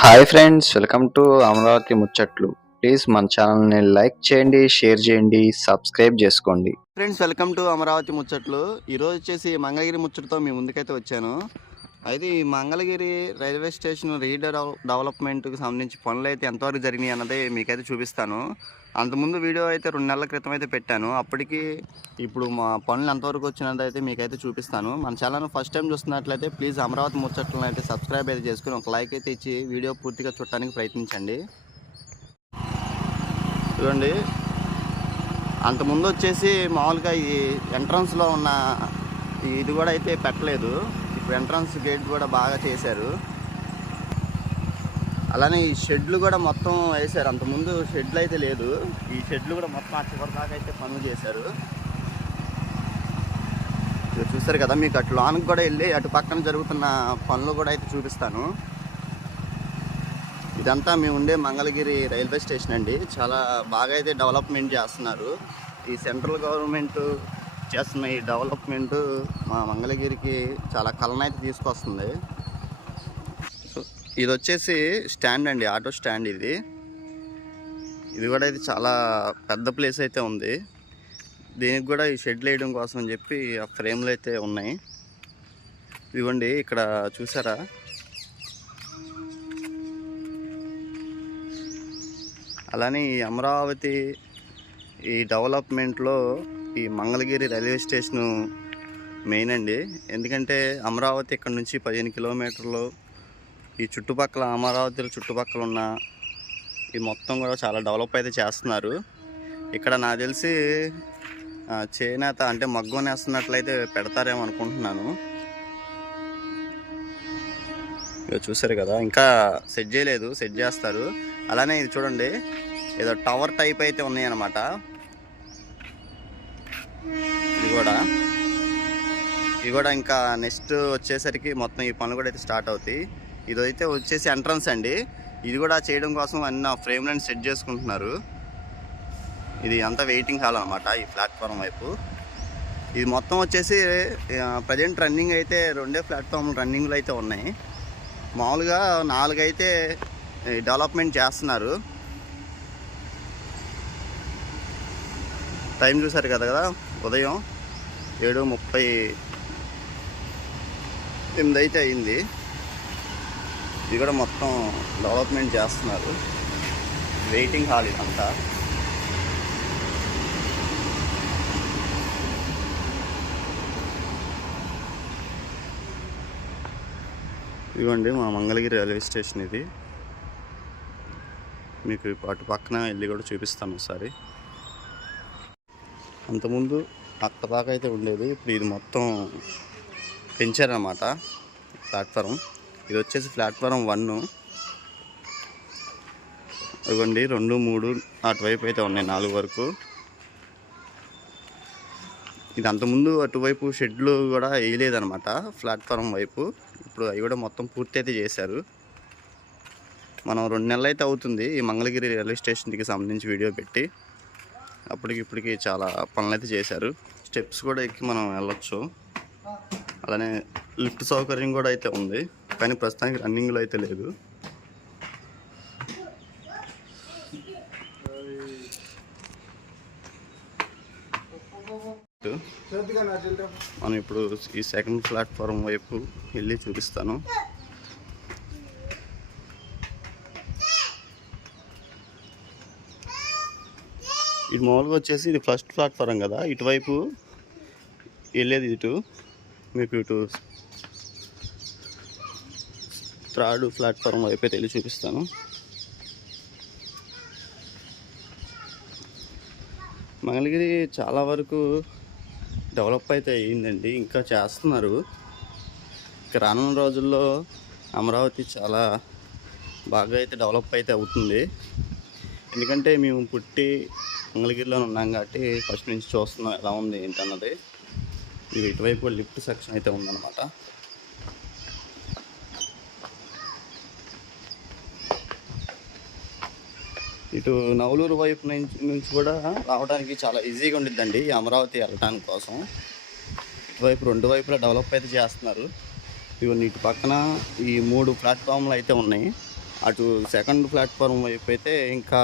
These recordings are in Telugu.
Hi friends, welcome to Amaravati ముచ్చట్లు. ప్లీజ్ మన ఛానల్ని లైక్ చేయండి, షేర్ చేయండి, సబ్స్క్రైబ్ చేసుకోండి. ఫ్రెండ్స్, వెల్కమ్ టు అమరావతి ముచ్చట్లు. ఈరోజు వచ్చేసి మంగళగిరి ముచ్చటతో మీ ముందుకైతే వచ్చాను. అయితే ఈ మంగళగిరి రైల్వే స్టేషన్ డెవలప్మెంట్కి సంబంధించి పనులు అయితే ఎంతవరకు జరిగినాయి అన్నది మీకైతే చూపిస్తాను. అంతకుముందు వీడియో అయితే 2 నెలల క్రితం అయితే పెట్టాను. అప్పటికి ఇప్పుడు మా పనులు ఎంతవరకు వచ్చినది అయితే మీకైతే చూపిస్తాను. మన ఛానల్ ఫస్ట్ టైం చూస్తున్నట్లయితే ప్లీజ్ అమరావతి ముచ్చట్లను అయితే సబ్స్క్రైబ్ అయితే చేసుకుని ఒక లైక్ అయితే ఇచ్చి వీడియో పూర్తిగా చూడటానికి ప్రయత్నించండి. చూడండి, అంతకుముందు వచ్చేసి మామూలుగా ఈ ఎంట్రన్స్లో ఉన్న ఇది కూడా అయితే పెట్టలేదు. ఇప్పుడు ఎంట్రన్స్ గేట్ కూడా బాగా చేశారు. అలానే ఈ షెడ్లు కూడా మొత్తం వేశారు. అంతకుముందు షెడ్లు అయితే లేదు. ఈ షెడ్లు కూడా మొత్తం ఆ చివరి దాకా అయితే పనులు చేశారు. చూస్తారు కదా, మీకు అటు లోనికి కూడా వెళ్ళి అటు పక్కన జరుగుతున్న పనులు కూడా అయితే చూపిస్తాను. ఇదంతా మేము ఉండే మంగళగిరి రైల్వే స్టేషన్ అండి. చాలా బాగా అయితే డెవలప్మెంట్ చేస్తున్నారు. ఈ సెంట్రల్ గవర్నమెంట్ చేస్తున్న ఈ డెవలప్మెంట్ మా మంగళగిరికి చాలా కళనైతే తీసుకొస్తుంది. ఇది వచ్చేసి స్టాండ్ అండి, ఆటో స్టాండ్. ఇది కూడా అయితే చాలా పెద్ద ప్లేస్ అయితే ఉంది. దీనికి కూడా ఈ షెడ్లు వేయడం కోసం అని చెప్పి ఆ ఫ్రేమ్లు అయితే ఉన్నాయి. ఇదిగోండి, ఇక్కడ చూసారా, అలానే ఈ అమరావతి ఈ డెవలప్మెంట్లో ఈ మంగళగిరి రైల్వే స్టేషను మెయిన్ అండి. ఎందుకంటే అమరావతి ఇక్కడ నుంచి 15 కిలోమీటర్లు, ఈ చుట్టుపక్కల అమరావతి చుట్టుపక్కల ఉన్న ఈ మొత్తం కూడా చాలా డెవలప్ అయితే చేస్తున్నారు. ఇక్కడ నాకు తెలిసి చేనేత అంటే మగ్గం వేస్తున్నట్లయితే పెడతారేమో అనుకుంటున్నాను. ఇక చూసారు కదా, ఇంకా సెట్ చేయలేదు, సెట్ చేస్తారు. అలానే ఇది చూడండి, ఏదో టవర్ టైప్ అయితే ఉన్నాయి అన్నమాట. ఇది కూడా ఇంకా నెక్స్ట్ వచ్చేసరికి మొత్తం ఈ పనులు కూడా అయితే స్టార్ట్ అవుతాయి. ఇదైతే వచ్చేసి ఎంట్రన్స్ అండి. ఇది కూడా చేయడం కోసం అన్ని ఫ్రేమ్లను సెట్ చేసుకుంటున్నారు. ఇది అంతా వెయిటింగ్ హాల్ అనమాట, ఈ ప్లాట్ఫామ్ వైపు. ఇది మొత్తం వచ్చేసి ప్రజెంట్ రన్నింగ్ అయితే 2 ప్లాట్ఫామ్ రన్నింగ్లు అయితే ఉన్నాయి. మామూలుగా 4 అయితే డెవలప్మెంట్ చేస్తున్నారు. టైం చూసారు కదా, ఉదయం 7:38 అయితే అయింది. ఇది కూడా మొత్తం డెవలప్మెంట్ చేస్తున్నారు. వెయిటింగ్ హాల్ ఇదంతా. ఇదిగోండి మా మంగళగిరి రైల్వే స్టేషన్. ఇది మీకు అటు పక్కన వెళ్ళి కూడా చూపిస్తాను ఒకసారి. అంతకుముందు అక్కడ దాకా అయితే ఉండేది, ఇప్పుడు ఇది మొత్తం పెంచారన్నమాట ప్లాట్ఫారం. ఇది వచ్చేసి ప్లాట్ఫారం 1. ఇదిగోండి 2, 3 అటువైపు అయితే ఉన్నాయి, 4 వరకు. ఇది అంతకుముందు అటువైపు షెడ్లు కూడా వేయలేదన్నమాట ప్లాట్ఫారం వైపు. ఇప్పుడు అవి కూడా మొత్తం పూర్తి అయితే చేశారు. మనం 2 నెలలు అయితే అవుతుంది ఈ మంగళగిరి రైల్వే స్టేషన్కి సంబంధించి వీడియో పెట్టి. ఇప్పటికి చాలా పనులు అయితే చేశారు. స్టెప్స్ కూడా ఎక్కి మనం వెళ్ళొచ్చు. అలానే లిఫ్ట్ సౌకర్యం కూడా అయితే ఉంది, కానీ ప్రస్తుతానికి రన్నింగ్లో అయితే లేదు. మనం ఇప్పుడు ఈ సెకండ్ ప్లాట్ఫారం వైపు వెళ్ళి చూపిస్తాను. ఇది మామూలుగా వచ్చేసి ఇది ఫస్ట్ ప్లాట్ఫారం కదా, ఇటువైపు వెళ్ళేది ఇటు. మీకు ఇటు 3rd ప్లాట్ఫారం వైపు అయితే వెళ్ళి చూపిస్తాను. మంగళగిరి చాలా వరకు డెవలప్ అయితే అయ్యిందండి, ఇంకా చేస్తున్నారు. ఇక రానున్న రోజుల్లో అమరావతి చాలా బాగా అయితే డెవలప్ అయితే అవుతుంది. ఎందుకంటే మేము పుట్టి మంగళగిరిలో ఉన్నాం కాబట్టి ఫస్ట్ నుంచి చూస్తున్నాం ఎలా ఉంది ఏంటన్నది. ఇది ఇటువైపు లిఫ్ట్ సెక్షన్ అయితే ఉందన్నమాట. ఇటు నవలూరు వైపు నుంచి కూడా రావడానికి చాలా ఈజీగా ఉండిద్దండి ఈ అమరావతి వెళ్ళడానికి కోసం. ఇటువైపు 2 వైపులా డెవలప్ అయితే చేస్తున్నారు. ఇవన్నీ ఇటు పక్కన ఈ 3 ప్లాట్ఫామ్లు అయితే ఉన్నాయి. అటు సెకండ్ ప్లాట్ఫామ్ వైపు అయితే ఇంకా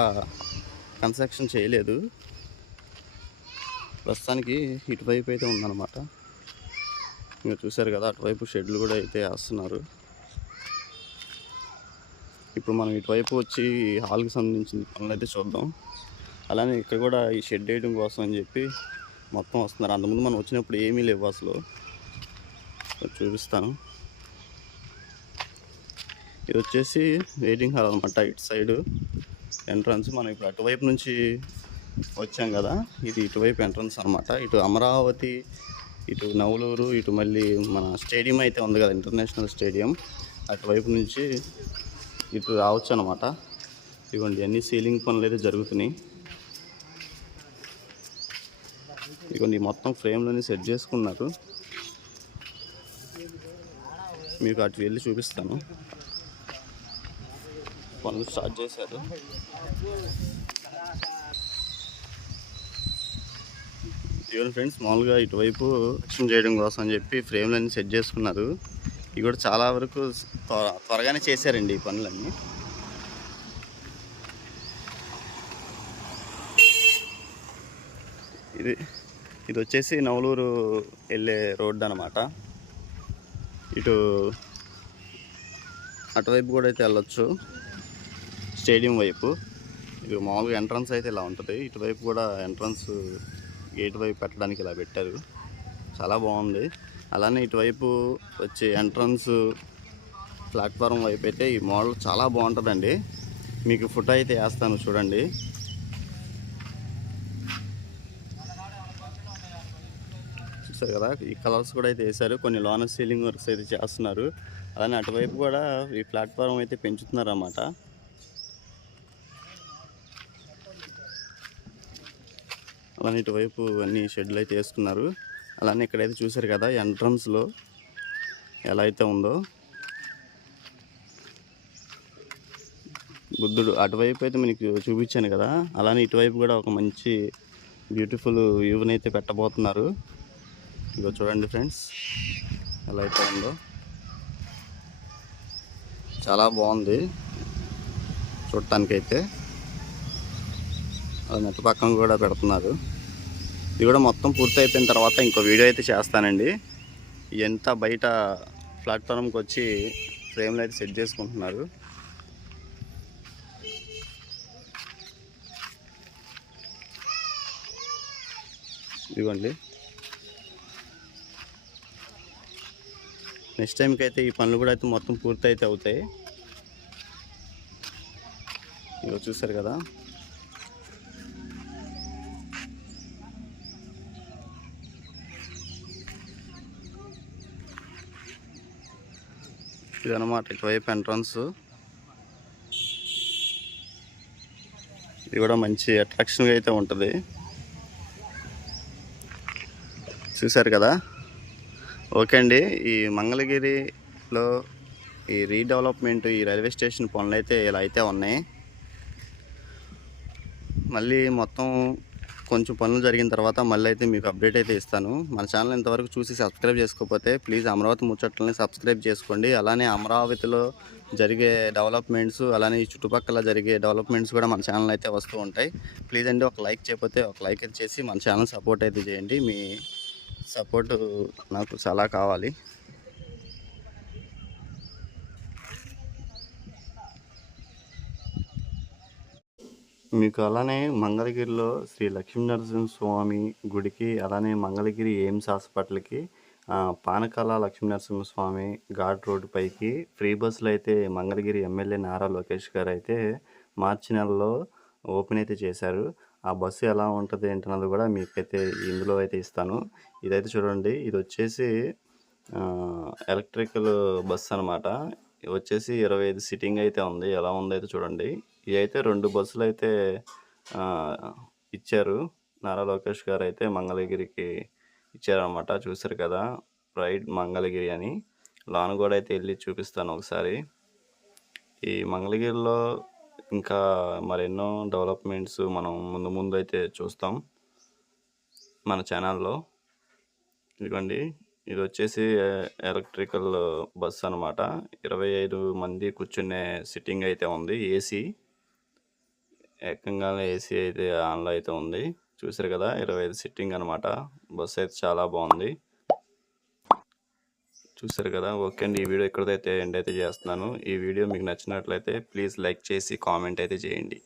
కన్స్ట్రక్షన్ చేయలేదు. ప్రస్తుతానికి ఇటువైపు అయితే ఉందన్నమాట. మీరు చూసారు కదా, అటువైపు షెడ్లు కూడా అయితే వేస్తున్నారు. ఇప్పుడు మనం ఇటువైపు వచ్చి హాల్కి సంబంధించిన పనులు అయితే చూద్దాం. అలానే ఇక్కడ కూడా ఈ షెడ్ వేయడం కోసం అని చెప్పి మొత్తం వస్తున్నారు. అంతకుముందు మనం వచ్చినప్పుడు ఏమీ లేవు అసలు. చూపిస్తాను. ఇది వచ్చేసి వెయిటింగ్ హాల్ అనమాట. ఇటు సైడు ఎంట్రన్స్. మనం ఇప్పుడు అటువైపు నుంచి వచ్చాం కదా, ఇది ఇటువైపు ఎంట్రన్స్ అనమాట. ఇటు అమరావతి, ఇటు నవలూరు, ఇటు మళ్ళీ మన స్టేడియం అయితే ఉంది కదా, ఇంటర్నేషనల్ స్టేడియం, అటువైపు నుంచి ఇటు రావచ్చు అనమాట. ఇదిగోండి అన్ని సీలింగ్ పనులు అయితే జరుగుతున్నాయి. ఇదిగోండి మొత్తం ఫ్రేమ్లోనే సెట్ చేసుకున్నారు. మీకు అటు వెళ్ళి చూపిస్తాను. పనులు స్టార్ట్ చేశారు. ఇవన్నీ ఫ్రెండ్స్, మామూలుగా ఇటువైపు రక్షణ చేయడం కోసం అని చెప్పి ఫ్రేమ్లన్నీ సెట్ చేసుకున్నారు. ఇవి కూడా చాలా వరకు త్వరగానే చేశారండి ఈ పనులన్నీ. ఇది వచ్చేసి నవలూరు వెళ్ళే రోడ్డు అనమాట. ఇటు అటువైపు కూడా అయితే వెళ్ళొచ్చు, స్టేడియం వైపు. ఇది మామూలుగా ఎంట్రన్స్ అయితే ఇలా ఉంటుంది. ఇటువైపు కూడా ఎంట్రన్స్ గేట్ వైపు పెట్టడానికి ఇలా పెట్టారు. చాలా బాగుంది. అలానే ఇటువైపు వచ్చే ఎంట్రన్స్ ప్లాట్ఫారం వైపు అయితే ఈ మోడల్ చాలా బాగుంటుందండి. మీకు ఫోటో అయితే వేస్తాను చూడండి. చూస్తారు కదా, ఈ కలర్స్ కూడా అయితే వేశారు. కొన్ని లోన సీలింగ్ వర్క్స్ అయితే చేస్తున్నారు. అలానే అటువైపు కూడా ఈ ప్లాట్ఫారం అయితే పెంచుతున్నారు అన్నమాట. అలానే ఇటువైపు అన్ని షెడ్లు అయితే వేస్తున్నారు. అలానే ఇక్కడైతే చూసారు కదా, ఎంట్రన్స్లో ఎలా అయితే ఉందో బుద్ధుడు, అటువైపు అయితే మీకు చూపించాను కదా, అలానే ఇటువైపు కూడా ఒక మంచి బ్యూటిఫుల్ వ్యూని అయితే పెట్టబోతున్నారు. ఇగో చూడండి ఫ్రెండ్స్, ఎలా అయితే ఉందో చాలా బాగుంది చూడటానికైతే. అది నెట్ పక్కన కూడా పెడుతున్నారు. ఇది కూడా మొత్తం పూర్తి అయిపోయిన తర్వాత ఇంకో వీడియో అయితే చేస్తానండి. ఎంత బయట ప్లాట్ఫామ్కి వచ్చి ఫ్రేమ్లు అయితే సెట్ చేసుకుంటున్నారు. ఇదిగోండి, నెక్స్ట్ టైంకి అయితే ఈ పనులు కూడా అయితే మొత్తం పూర్తి అయితే అవుతాయి. ఇగో చూసారు కదా, ఇదన్నమాట ఇటువైపు ఎంట్రన్స్. ఇది కూడా మంచి అట్రాక్షన్గా అయితే ఉంటుంది. చూసారు కదా. ఓకే అండి, ఈ మంగళగిరిలో ఈ రీడెవలప్మెంట్, ఈ రైల్వే స్టేషన్ పనులు అయితే ఇలా అయితే ఉన్నాయి. మళ్ళీ మొత్తం కొంచెం పనులు జరిగిన తర్వాత మళ్ళీ అయితే మీకు అప్డేట్ అయితే ఇస్తాను. మన ఛానల్ ఇంతవరకు చూసి సబ్స్క్రైబ్ చేసుకోకపోతే ప్లీజ్ అమరావతి ముచ్చట్లని సబ్స్క్రైబ్ చేసుకోండి. అలానే అమరావతిలో జరిగే డెవలప్మెంట్స్, అలానే ఈ చుట్టుపక్కల జరిగే డెవలప్మెంట్స్ కూడా మన ఛానల్ అయితే వస్తూ ఉంటాయి. ప్లీజ్ అండి, ఒక లైక్ చేయకపోతే ఒక లైక్ అయితే చేసి మన ఛానల్ సపోర్ట్ అయితే చేయండి. మీ సపోర్టు నాకు చాలా కావాలి. మీకు అలానే మంగళగిరిలో శ్రీ లక్ష్మీనరసింహస్వామి గుడికి, అలానే మంగళగిరి ఎయిమ్స్ హాస్పిటల్కి పానకాల లక్ష్మీనరసింహస్వామి ఘాట్ రోడ్డు పైకి ఫ్రీ బస్సులు అయితే మంగళగిరి ఎమ్మెల్యే నారా లోకేష్ గారు అయితే మార్చి నెలలో ఓపెన్ అయితే చేశారు. ఆ బస్సు ఎలా ఉంటుంది ఏంటన్నది కూడా మీకైతే ఇందులో అయితే ఇస్తాను. ఇదైతే చూడండి, ఇది వచ్చేసి ఎలక్ట్రికల్ బస్సు అనమాట. వచ్చేసి 25 సీటింగ్ అయితే ఉంది. ఎలా ఉందైతే చూడండి. ఇవి అయితే 2 బస్సులు అయితే ఇచ్చారు. నారా లోకేష్ గారు అయితే మంగళగిరికి ఇచ్చారనమాట. చూసారు కదా, రైడ్ మంగళగిరి అని. లోన కూడా అయితే వెళ్ళి చూపిస్తాను ఒకసారి. ఈ మంగళగిరిలో ఇంకా మరెన్నో డెవలప్మెంట్స్ మనం ముందు ముందు అయితే చూస్తాం మన ఛానల్లో. ఇదిగోండి, ఇది వచ్చేసి ఎలక్ట్రికల్ బస్ అనమాట. 25 మంది కూర్చునే సిట్టింగ్ అయితే ఉంది. ఏసీ ఏకంగా ఏసీ అయితే ఆన్లో అయితే ఉంది. చూసారు కదా, 25 సిట్టింగ్ అనమాట. బస్ అయితే చాలా బాగుంది. చూసారు కదా. ఓకే అండి, ఈ వీడియో ఇక్కడైతే ఎండ్ అయితే చేస్తున్నాను. ఈ వీడియో మీకు నచ్చినట్లయితే ప్లీజ్ లైక్ చేసి కామెంట్ అయితే చేయండి.